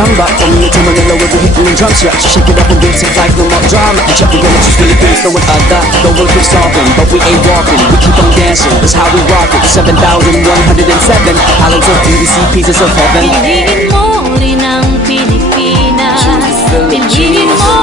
chumba. From here to Manila, we'll be hitting the drums, yeah. So shake it up and bring some life, no more drama. And check, we're gonna choose Philippines, throwing other. The world keeps talking, but we ain't walking. We keep on dancing, that's how we rock it. 7,107 islands of beauty, pieces of heaven. Piliin mo rin ang Pilipinas. Piliin mo